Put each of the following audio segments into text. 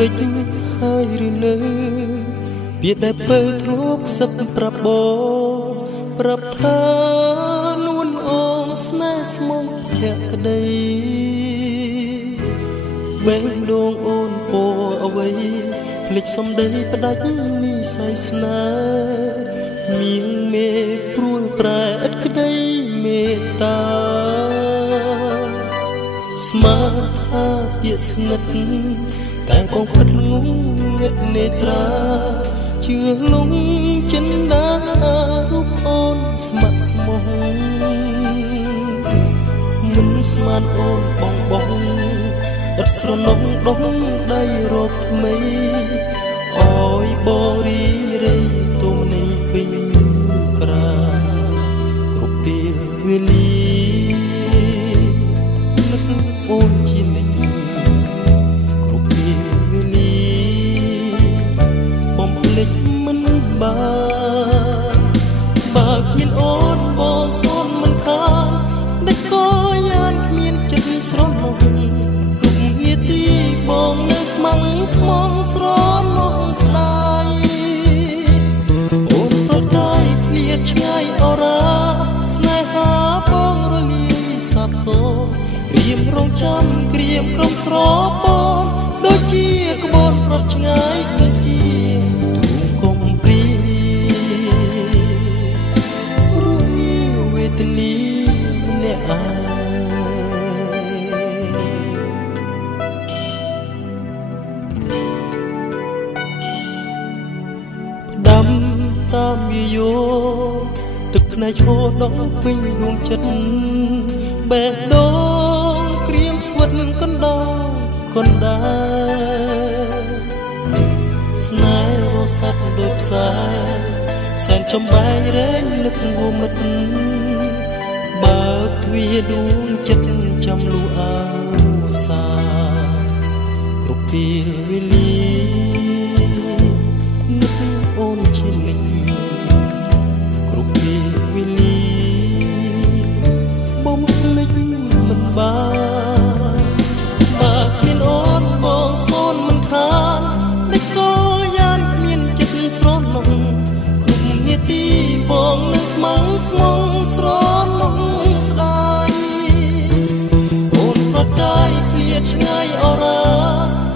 មិនហើយឬនៅវាដែលពើធ្លាប់សឹកប្រាប់បងប្រាប់ថានួនអូនស្នេហ៍ស្មោះភក្តីបេះដូងអូនពោអ្វីភ្លេចសំដីផ្ដាច់និស័យស្នេហ៍មៀងមេព្រួលប្រែឥតក្តីមេត្តាស្មានថាពាក្យស្និទ្ធតែបងពិតងងឹតនេត្រាជឿលងចិនដារូបអូនស្ម័គ្រស្មោះមិនស្មានអូនបងឥតស្រណុកដងដៃរកថ្មីអើយបងរីរៃទុំនេះពេញប្រាគ្រប់ពេលវេលានឹកអូនជានិច្ចគ្រប់ពេលវេលាបំភ្លេចមិនបានបើគ្មានអូនបងសូនមិនខានដឹកក៏យ៉ាងគ្មានចិត្តស្រណុកទីបងនៅស្មងស្មងស្រមងស្ដាយអូនប្រកាយឃ្លាតឆ្ងាយអរ៉ាស្នេហាបងរលាយសាបសូន្យរៀមរងចាំក្រៀមក្រុមស្រពនដូចជាក្បួនប្រត់ឆ្ងាយក្នុងទីទូកុំព្រីរួយវេទនីអ្នកអាតាមវាយោទឹកភ្នែកឈោដកពេញដួងចិត្តបេះដូងក្រៀមស្វិតកណ្ដោកណ្ដាស្នេហ៍រសាត់ដូចផ្សាសែនចំបែងរែងនឹកងមិតបើទ្វារដួងចិត្តចាំលូអើសាគ្រប់ពេលវេលានឹកអូនជានិច្ចគ្រប់ពេលវេលាបំភ្លេចមិនបានបើគ្មានអូនបងសូនមិនខានដឹកក៏យ៉ាងគ្មានចិត្តស្រណុកគ្រប់នាទីបងនៅស្មងស្មងស្រណុកស្ដាយអូនប្រកាយឃ្លាតឆ្ងាយអរ៉ា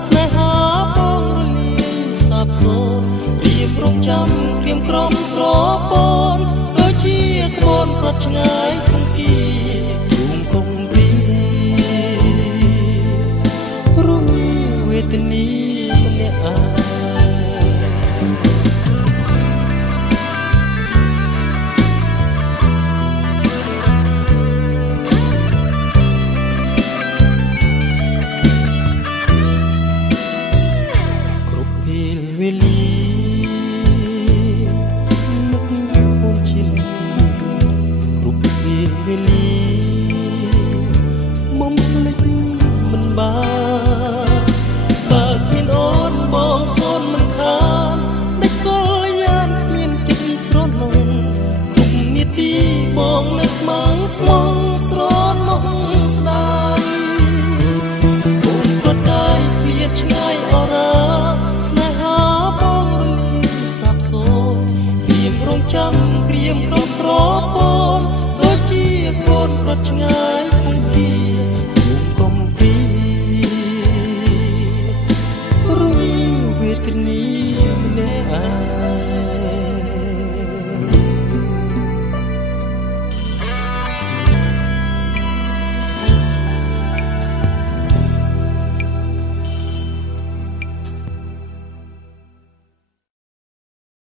ស្នេហាបងរលាយសាបសូន្យរៀបរងចាំក្រៀមក្រុមស្រពនដូចជាក្បួនប្រត់ឆ្ងាយក្នុងទីទូងកុំព្រីរួយវេទនីអ្នកអាគ្រប់ពេលវេលាវេលាបំភ្លេចមិនបានបើគ្មានអូនបងសូនមិនខានដឹកក៏យ៉ាងគ្មានចិត្តស្រណុកគ្រប់នាទីបងនៅស្មងស្មងស្រណុកស្ដាយអូនប្រកាយឃ្លាតឆ្ងាយអរ៉ាស្នេហាបងរលាយសាបសូន្យរៀមរងចាំក្រៀមក្រុមស្រពនដូចជាកូនប្រត់ឆ្ងាយ